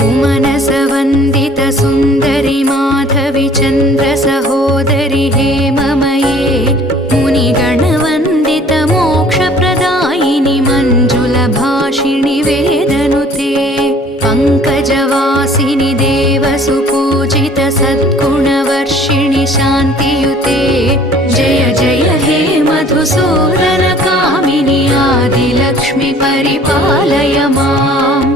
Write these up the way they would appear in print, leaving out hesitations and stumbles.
सुमनसवन्दित सुन्दरि माधवि चन्द्र सहोदरि हेममये मुनिगणवन्दित मोक्षप्रदायिनि मञ्जुलभाषिणि वेदनुते पङ्कजवासिनि देवसुपूजित सद्गुणवर्षिणि शान्तियुते जय जय हे मधुसूदन कामिनि आदिलक्ष्मि परिपालय माम्।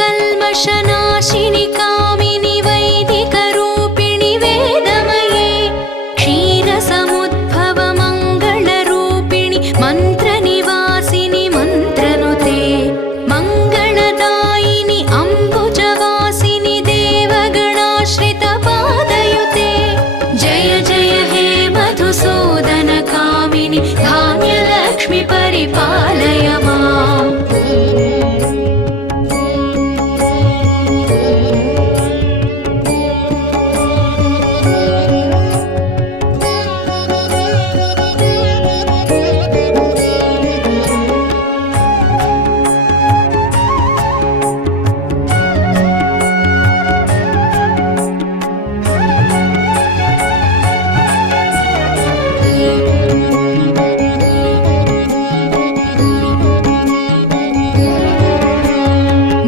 कल्मषनाशिनि कामिनि वैदिकरूपिणि वेदमये क्षीरसमुद्भव मङ्गलरूपिणि मन्त्रनिवासिनि मन्त्रनुते मङ्गलदायिनि अम्बुजवासिनि देवगणाश्रितपादयुते जय जय हे मधुसूदन कामिनि धान्यलक्ष्मि परिपालय माम्।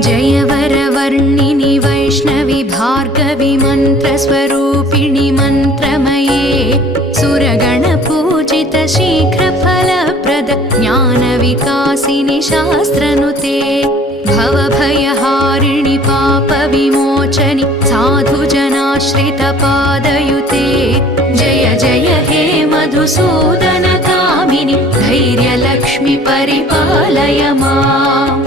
जयवरवर्णिनि वैष्णवि भार्गवि मन्त्रस्वरूपिणि मन्त्रमये सुरगणपूजित शीघ्रफलप्रद ज्ञानविकासिनि शास्त्रनुते भवभयहारिणि पापविमोचनि साधुजनाश्रितपादयुते जय जय हे मधुसूदन कामिनि धैर्यलक्ष्मि परिपालय माम्।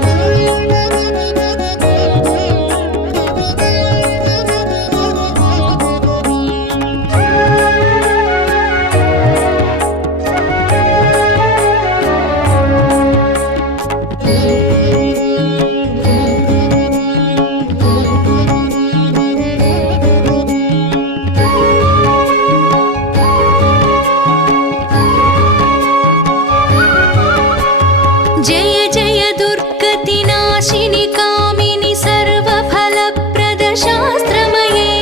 जय जय दुर्गतिनाशिनि कामिनि सर्वफलप्रद शास्त्रमये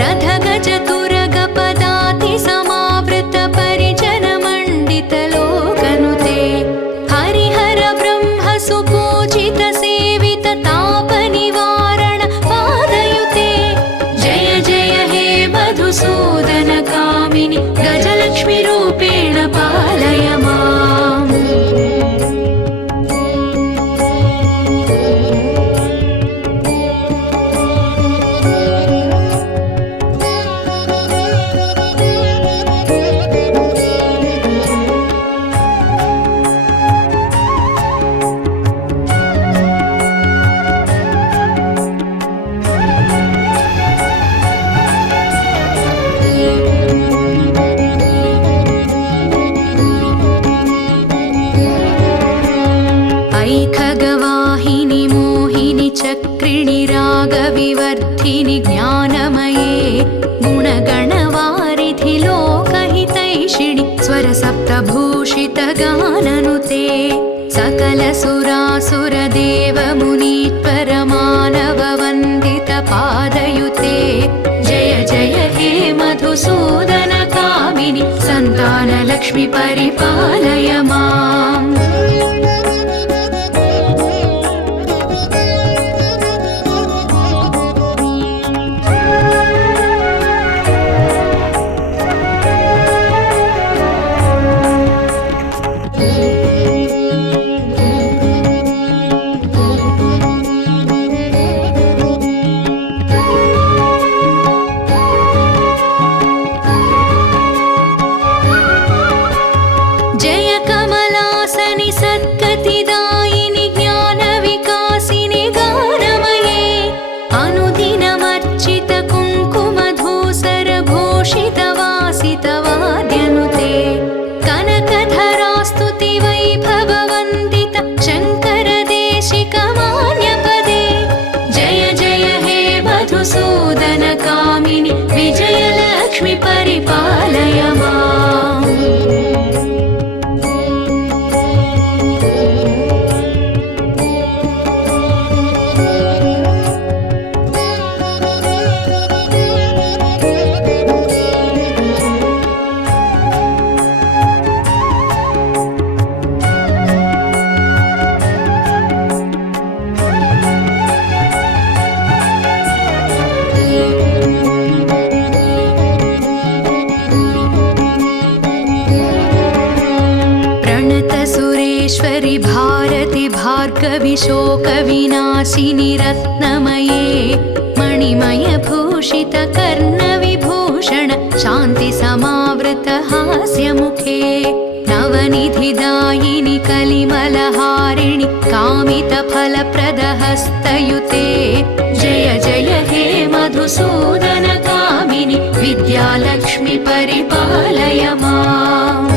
रथगजतुरगपदाति समावृत परिजनमण्डित लोकनुते हरिहर ब्रह्म सुपूजित सेवित तापनिवारण पादयुते जय जय हे मधुसूदन कामिनि गजलक्ष्मि रूपेण पालय माम्। ऐखगवाहिनि मोहिनि चक्रिणि रागविवर्धिनि ज्ञानमये गुणगणवारिधि लोकहितैषिणि स्वरसप्तभूषित गाननुते सकलसुरासुरदेवमुनीश्वर मानववन्दित पादयुते जय जय हे मधुसूदन कामिनि सन्तानलक्ष्मि परिपालय माम्। जय वाग्गविशोकविनाशिनि रत्नमये मणिमयभूषितकर्णविभूषण शान्तिसमावृतहास्यमुखे नवनिधिदायिनि कलिमलहारिणि कामितफलप्रदहस्तयुते जय जय हे मधुसूदनकामिनि विद्यालक्ष्मि परिपालय माम्।